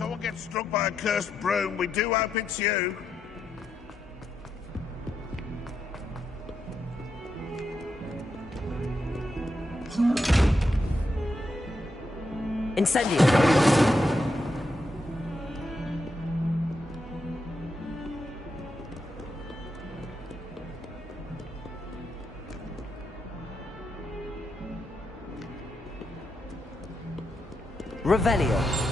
someone gets struck by a cursed broom, we do hope it's you. Incendio! Revelio.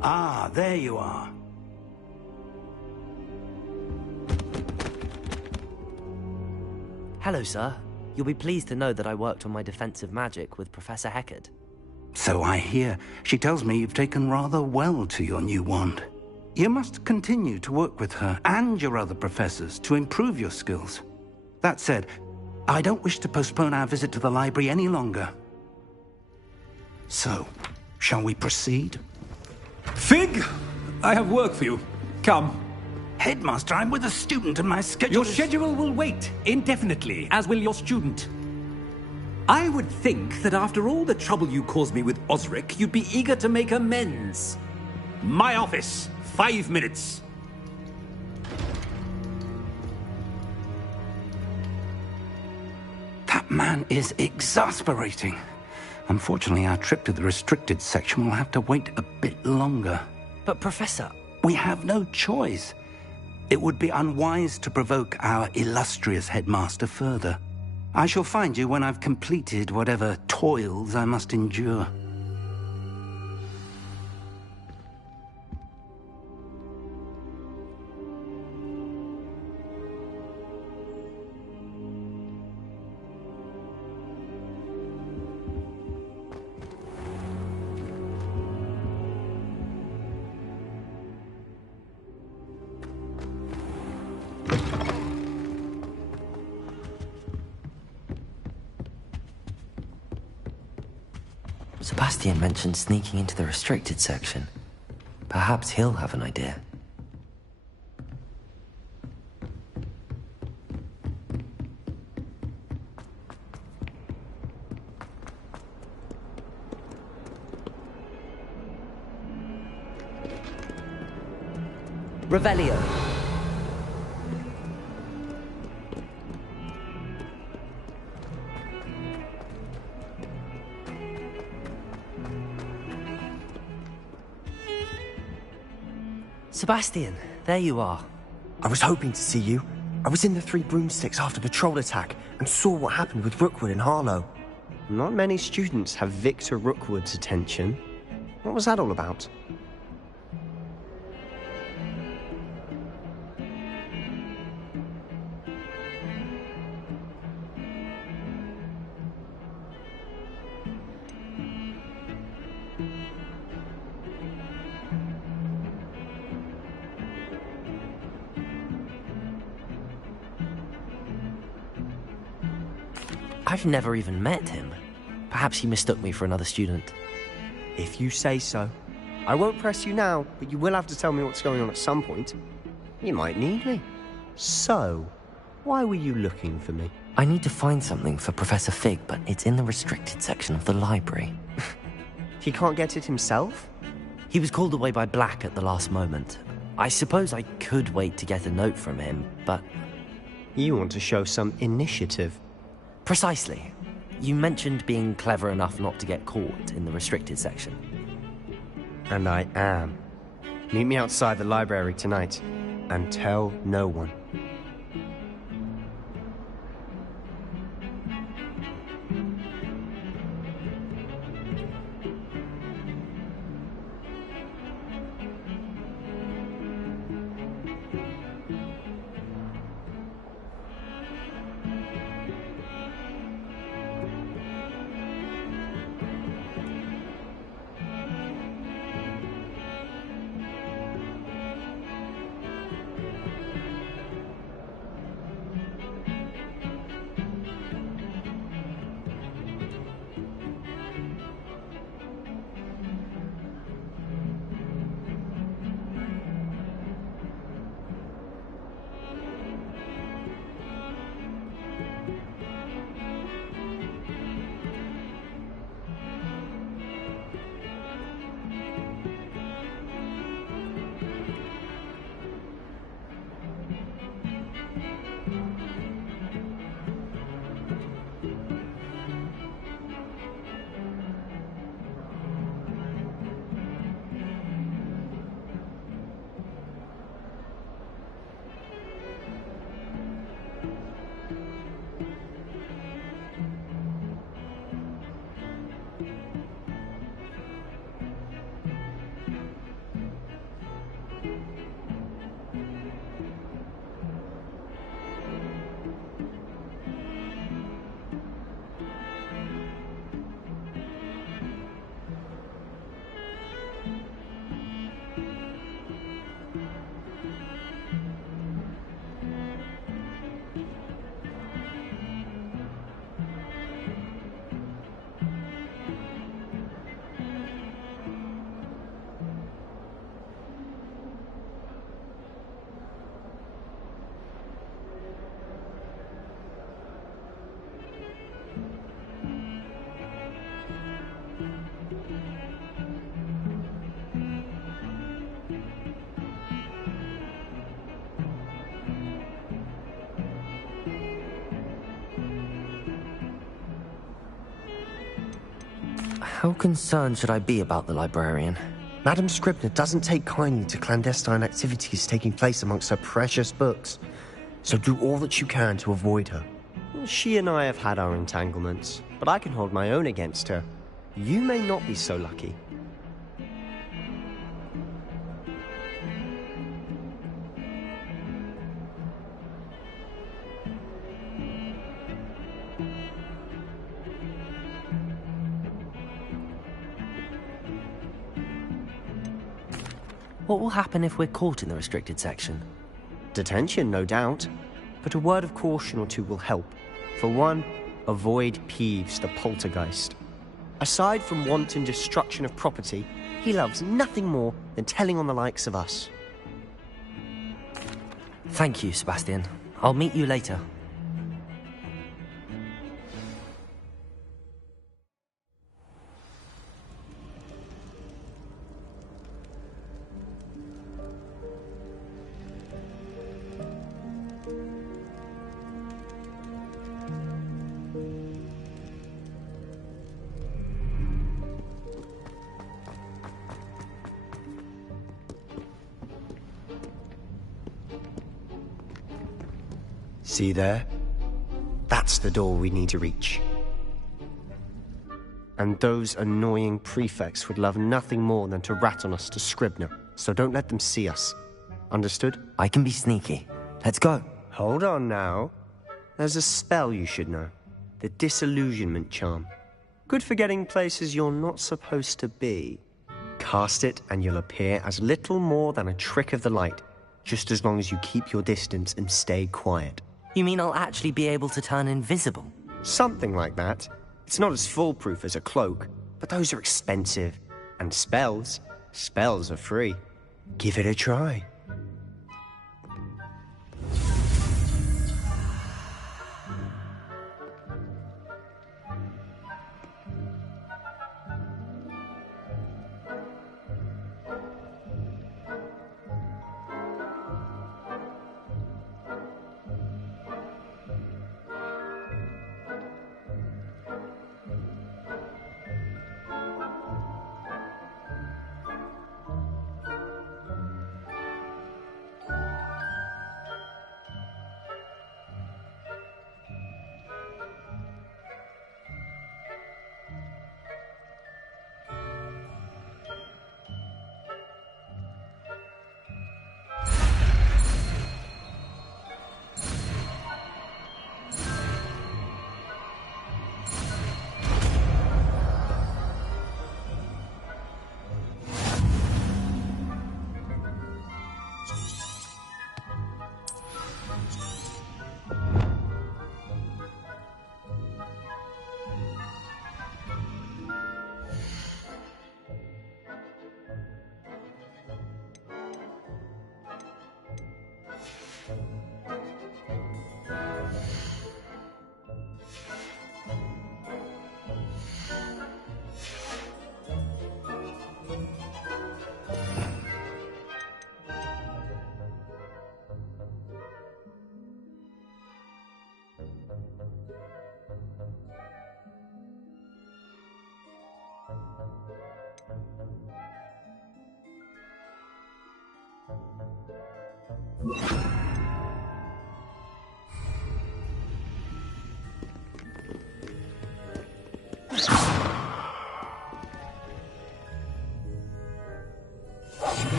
Ah, there you are. Hello, sir. You'll be pleased to know that I worked on my defensive magic with Professor Heckard. So I hear. She tells me you've taken rather well to your new wand. You must continue to work with her and your other professors to improve your skills. That said, I don't wish to postpone our visit to the library any longer. So, shall we proceed? Fig! I have work for you. Come. Headmaster, I'm with a student and my schedule Your is... schedule will wait indefinitely, as will your student. I would think that after all the trouble you caused me with Osric, you'd be eager to make amends. My office, 5 minutes. That man is exasperating. Unfortunately, our trip to the restricted section will have to wait a bit longer. But, Professor... We have no choice. It would be unwise to provoke our illustrious headmaster further. I shall find you when I've completed whatever toils I must endure. Sebastian mentioned sneaking into the restricted section. Perhaps he'll have an idea. Revelio. Sebastian, there you are. I was hoping to see you. I was in the Three Broomsticks after the troll attack and saw what happened with Rookwood and Harlow. Not many students have Victor Rookwood's attention. What was that all about? I've never even met him. Perhaps he mistook me for another student. If you say so. I won't press you now, but you will have to tell me what's going on at some point. You might need me. So, why were you looking for me? I need to find something for Professor Fig, but it's in the restricted section of the library. He can't get it himself? He was called away by Black at the last moment. I suppose I could wait to get a note from him, but... You want to show some initiative. Precisely. You mentioned being clever enough not to get caught in the restricted section. And I am. Meet me outside the library tonight, and tell no one. How concerned should I be about the librarian? Madam Scribner doesn't take kindly to clandestine activities taking place amongst her precious books, so do all that you can to avoid her. She and I have had our entanglements, but I can hold my own against her. You may not be so lucky. What will happen if we're caught in the restricted section? Detention, no doubt. But a word of caution or two will help. For one, avoid Peeves, the poltergeist. Aside from wanton destruction of property, he loves nothing more than telling on the likes of us. Thank you, Sebastian. I'll meet you later. See there? That's the door we need to reach. And those annoying prefects would love nothing more than to rat on us to Scribner, so don't let them see us. Understood? I can be sneaky. Let's go. Hold on now. There's a spell you should know. The Disillusionment Charm. Good for getting places you're not supposed to be. Cast it and you'll appear as little more than a trick of the light, just as long as you keep your distance and stay quiet. You mean I'll actually be able to turn invisible? Something like that. It's not as foolproof as a cloak, but those are expensive. And spells are free. Give it a try.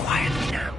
Quietly now.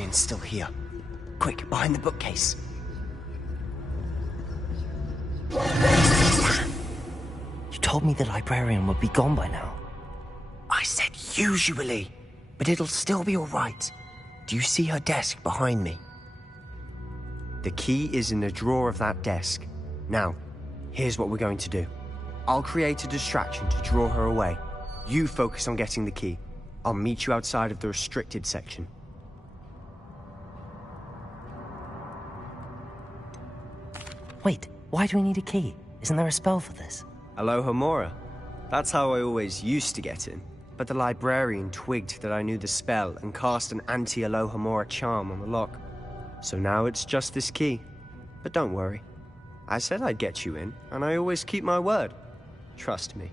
librarian's still here. Quick, behind the bookcase. Damn! You told me the librarian would be gone by now. I said usually, but it'll still be all right. Do you see her desk behind me? The key is in the drawer of that desk. Now, here's what we're going to do. I'll create a distraction to draw her away. You focus on getting the key. I'll meet you outside of the restricted section. Wait, why do we need a key? Isn't there a spell for this? Alohomora. That's how I always used to get in. But the librarian twigged that I knew the spell and cast an anti-Alohomora charm on the lock. So now it's just this key. But don't worry. I said I'd get you in, and I always keep my word. Trust me.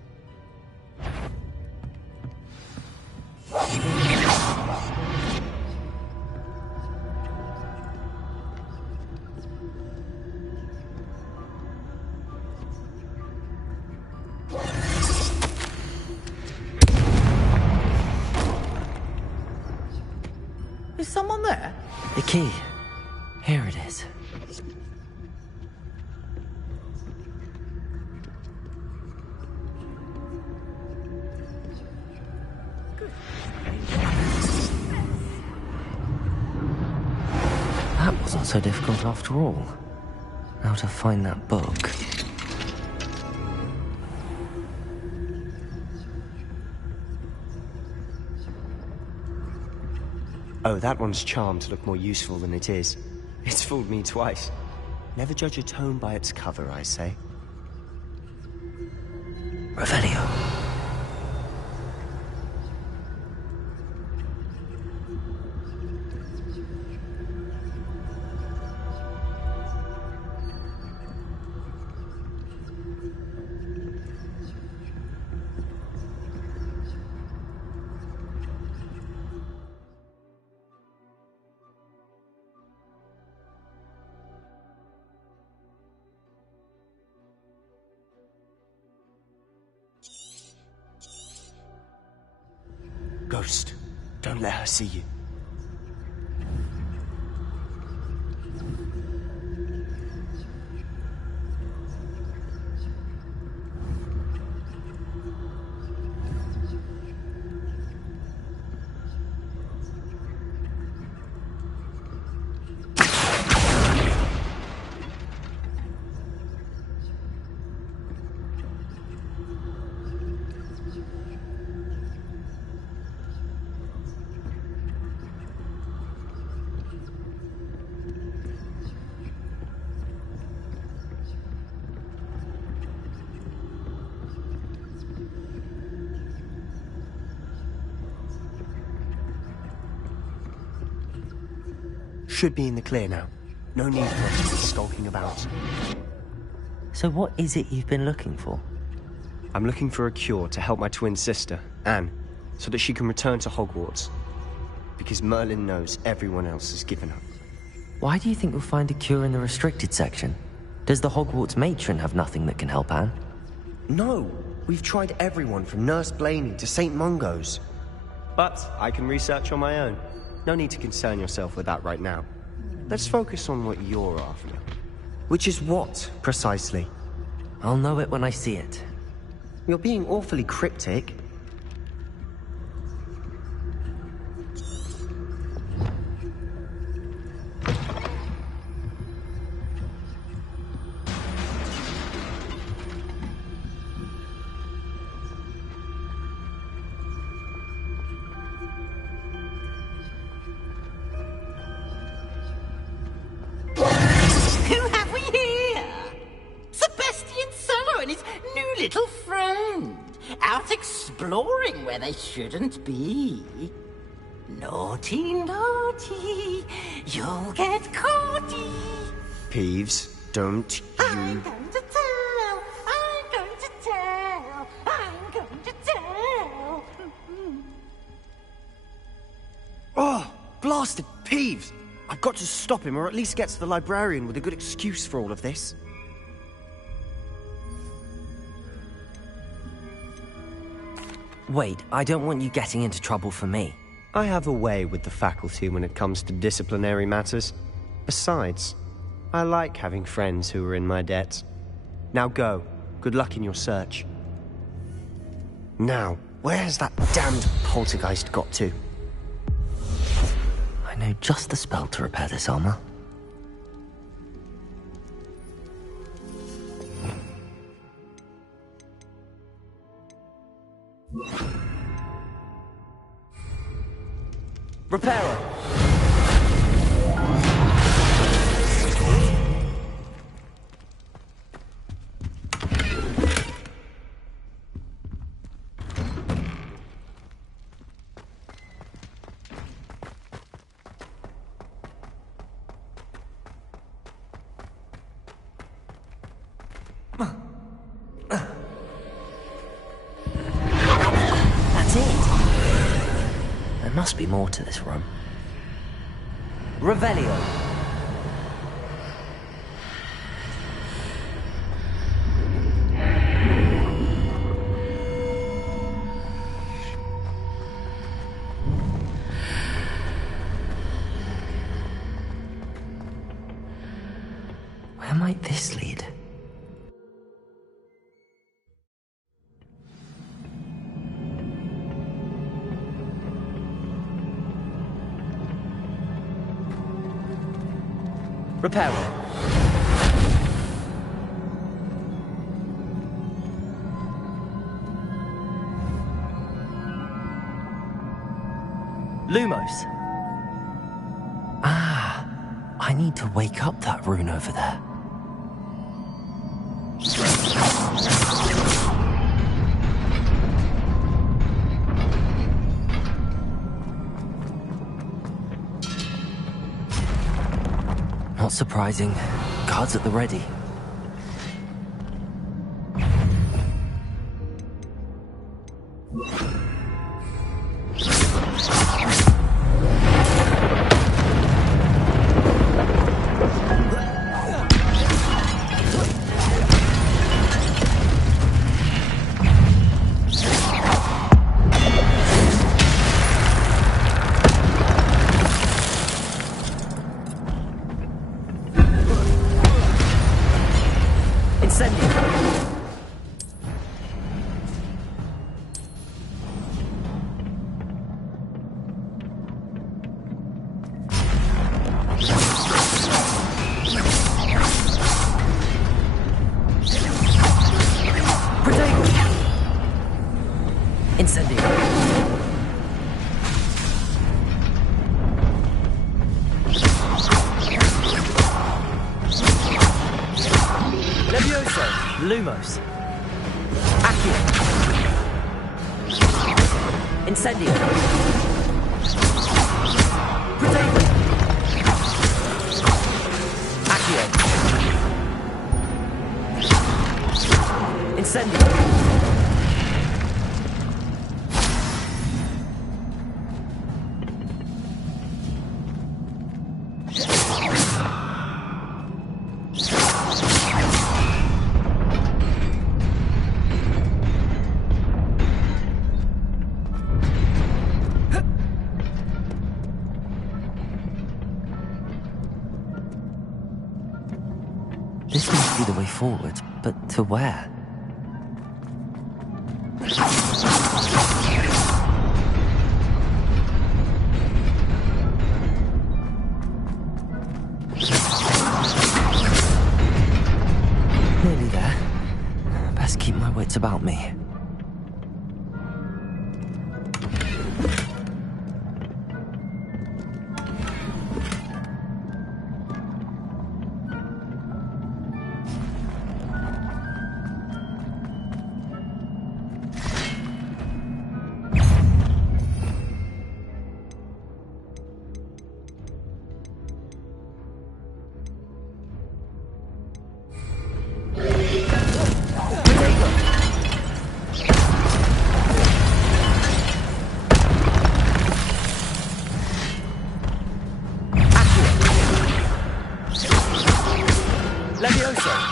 Is someone there? The key. Here it is. That wasn't so difficult after all. Now to find that book. Oh, that one's charmed to look more useful than it is. It's fooled me twice. Never judge a tome by its cover, I say. Revelio. Ghost, don't let her see you. Should be in the clear now. No need for us to be skulking about. So what is it you've been looking for? I'm looking for a cure to help my twin sister, Anne, so that she can return to Hogwarts. Because Merlin knows everyone else has given up. Why do you think you'll find a cure in the restricted section? Does the Hogwarts matron have nothing that can help Anne? No! We've tried everyone from Nurse Blaney to St. Mungo's. But I can research on my own. No need to concern yourself with that right now. Let's focus on what you're after. Which is what, precisely? I'll know it when I see it. You're being awfully cryptic. Little friend, out exploring where they shouldn't be. Naughty, naughty, you'll get caughty. Peeves, don't you... I'm going to tell, I'm going to tell, I'm going to tell. Oh, blasted Peeves! I've got to stop him, or at least get to the librarian with a good excuse for all of this. Wait, I don't want you getting into trouble for me. I have a way with the faculty when it comes to disciplinary matters. Besides, I like having friends who are in my debt. Now go. Good luck in your search. Now, where's that damned poltergeist got to? I know just the spell to repair this armor. Repairer! That's it. There must be more to this room. Revelio. Where might this lead? Repairer. Lumos. Ah, I need to wake up that rune over there. Not surprising. Guards at the ready. Lumos. Accio. Incendio. Protego. Accio. Incendio. This must be the way forward, but to where? Nearly there. Best keep my wits about me.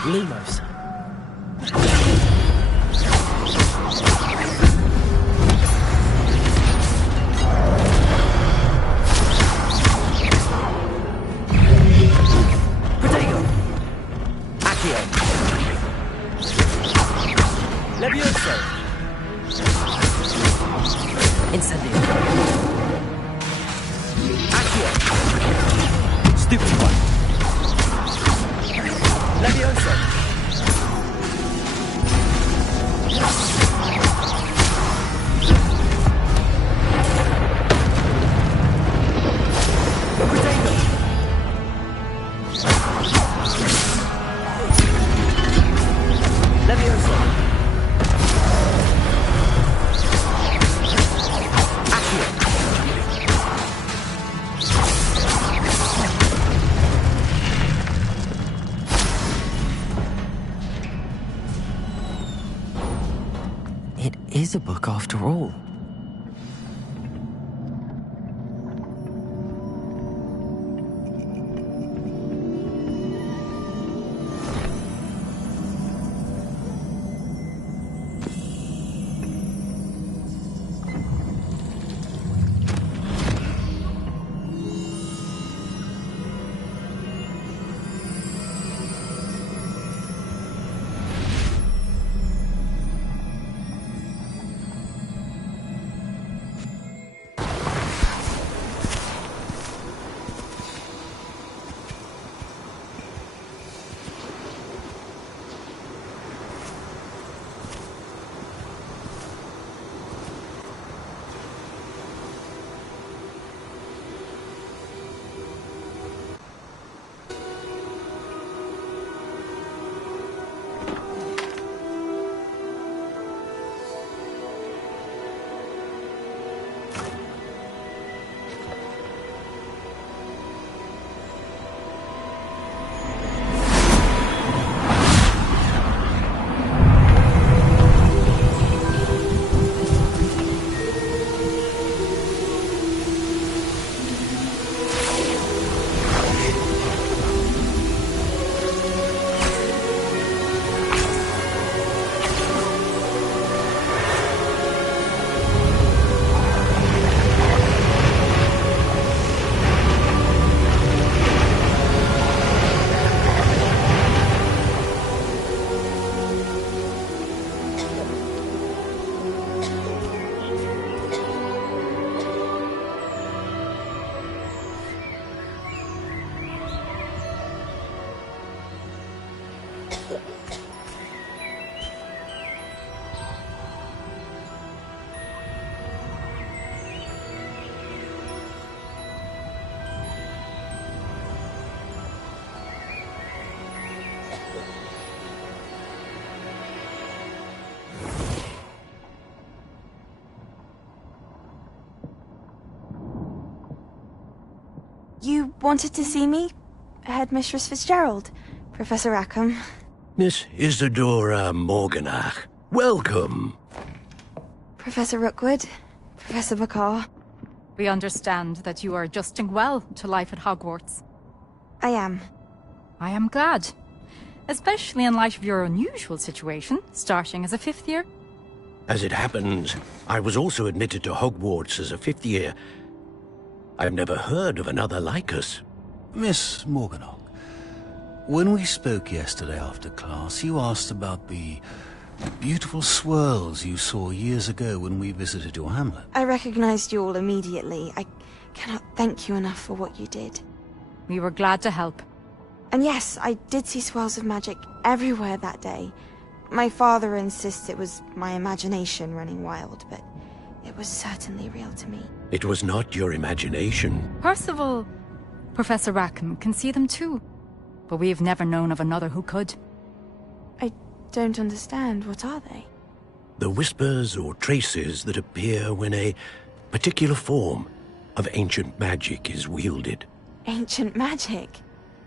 Lumos. Levioso! Incendio! Accio! Stupefy! Levioso! Liquidator! Levioso! Accio! It is a book after all. You wanted to see me? Headmistress Fitzgerald? Professor Rackham? Miss Isadora Morganach, welcome. Professor Rookwood? Professor Bakar? We understand that you are adjusting well to life at Hogwarts. I am. I am glad. Especially in light of your unusual situation, starting as a fifth year. As it happens, I was also admitted to Hogwarts as a fifth year. I've never heard of another like us. Miss Morganach, when we spoke yesterday after class, you asked about the beautiful swirls you saw years ago when we visited your hamlet. I recognized you all immediately. I cannot thank you enough for what you did. We were glad to help. And yes, I did see swirls of magic everywhere that day. My father insists it was my imagination running wild, but it was certainly real to me. It was not your imagination. Percival, Professor Rackham can see them too. But we've never known of another who could. I don't understand. What are they? The whispers or traces that appear when a particular form of ancient magic is wielded. Ancient magic?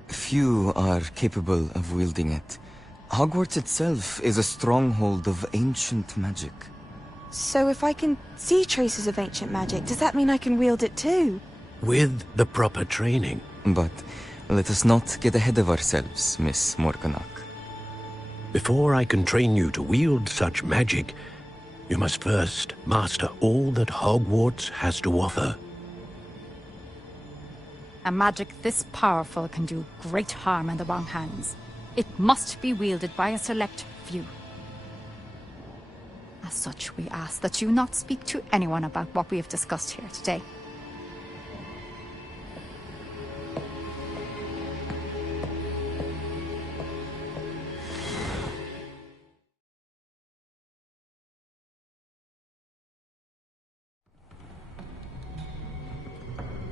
Few are capable of wielding it. Hogwarts itself is a stronghold of ancient magic. So if I can see traces of ancient magic, does that mean I can wield it too? With the proper training. But let us not get ahead of ourselves, Miss Morganach. Before I can train you to wield such magic, you must first master all that Hogwarts has to offer. A magic this powerful can do great harm in the wrong hands. It must be wielded by a select few. As such, we ask that you not speak to anyone about what we have discussed here today.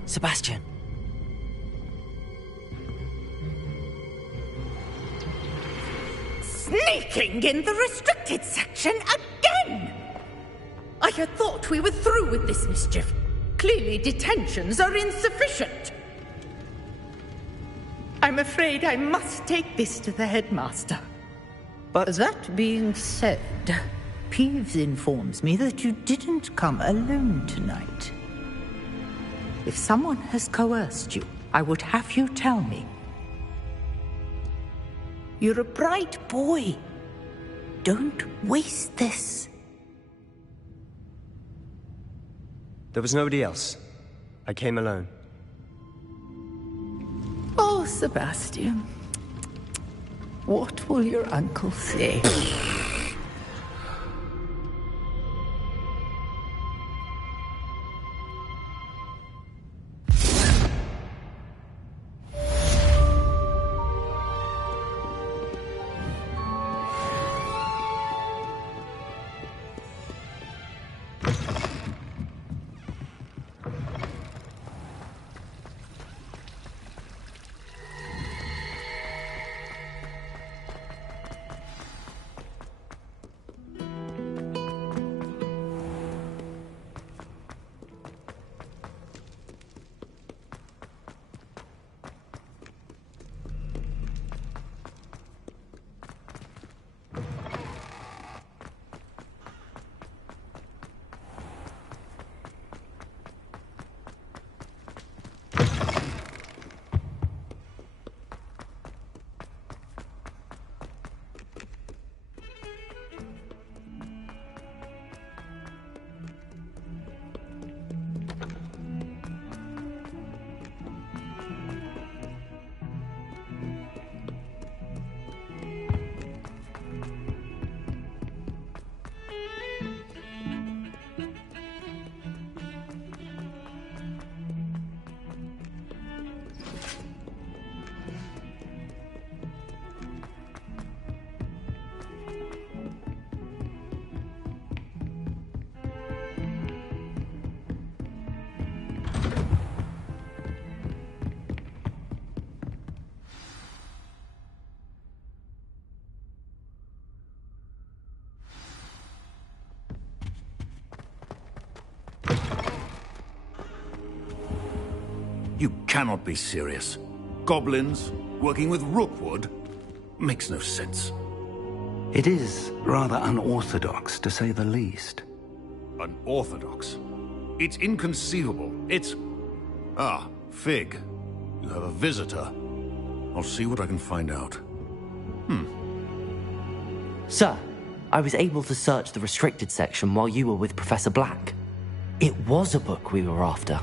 Sebastian. Sneaking in the restricted section again! I had thought we were through with this mischief. Clearly detentions are insufficient. I'm afraid I must take this to the headmaster. But that being said, Peeves informs me that you didn't come alone tonight. If someone has coerced you, I would have you tell me. You're a bright boy. Don't waste this. there was nobody else. I came alone. Oh, Sebastian. What will your uncle say? You cannot be serious. Goblins working with Rookwood makes no sense. It is rather unorthodox, to say the least. Unorthodox? It's inconceivable. It's... Ah, Fig. You have a visitor. I'll see what I can find out. Sir, I was able to search the restricted section while you were with Professor Black. It was a book we were after.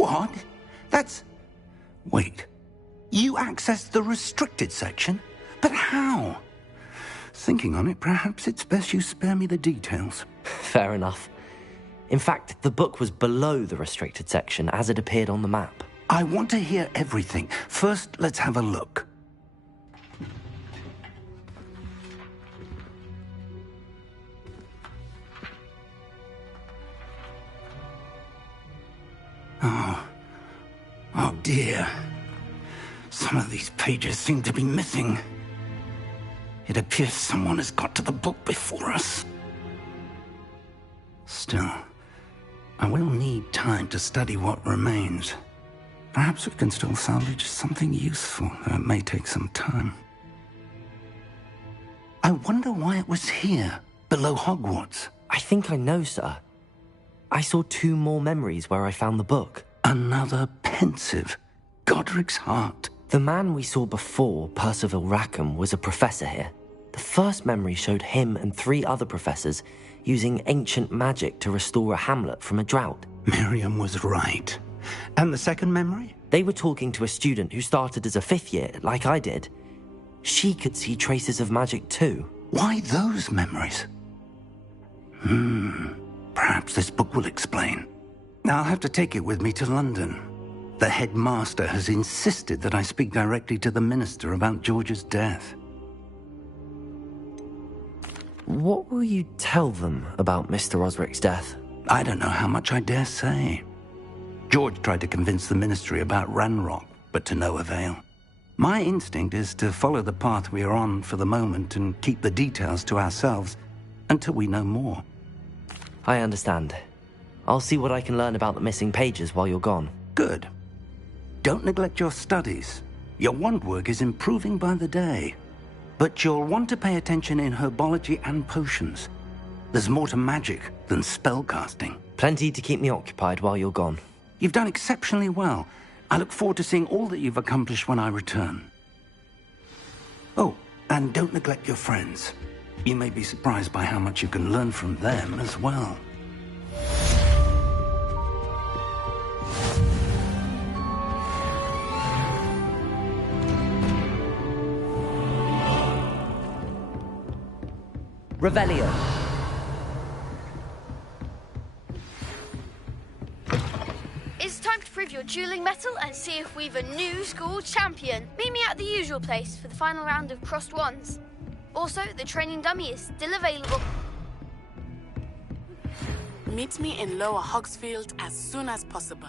What? That's... Wait. You accessed the restricted section? But how? Thinking on it, perhaps it's best you spare me the details. Fair enough. In fact, the book was below the restricted section as it appeared on the map. I want to hear everything. First, let's have a look. Oh dear. Some of these pages seem to be missing. It appears someone has got to the book before us. Still, I will need time to study what remains. Perhaps we can still salvage something useful, though it may take some time. I wonder why it was here, below Hogwarts. I think I know, sir. I saw 2 more memories where I found the book. Another pensive. Godric's heart. The man we saw before, Percival Rackham, was a professor here. The first memory showed him and 3 other professors using ancient magic to restore a hamlet from a drought. Miriam was right. And the second memory? They were talking to a student who started as a 5th year, like I did. She could see traces of magic too. Why those memories? Perhaps this book will explain. I'll have to take it with me to London. The headmaster has insisted that I speak directly to the minister about George's death. What will you tell them about Mr. Osric's death? I don't know how much I dare say. George tried to convince the ministry about Ranrock, but to no avail. My instinct is to follow the path we are on for the moment and keep the details to ourselves until we know more. I understand. I'll see what I can learn about the missing pages while you're gone. Good. Don't neglect your studies. Your wand work is improving by the day. But you'll want to pay attention in herbology and potions. There's more to magic than spellcasting. Plenty to keep me occupied while you're gone. You've done exceptionally well. I look forward to seeing all that you've accomplished when I return. Oh, and don't neglect your friends. You may be surprised by how much you can learn from them as well. Revelio. It's time to prove your dueling mettle and see if we've a new school champion. Meet me at the usual place for the final round of crossed wands. Also, the training dummy is still available. Meet me in Lower Hogsfield as soon as possible.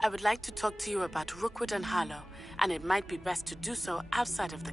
I would like to talk to you about Rookwood and Harlow, and it might be best to do so outside of the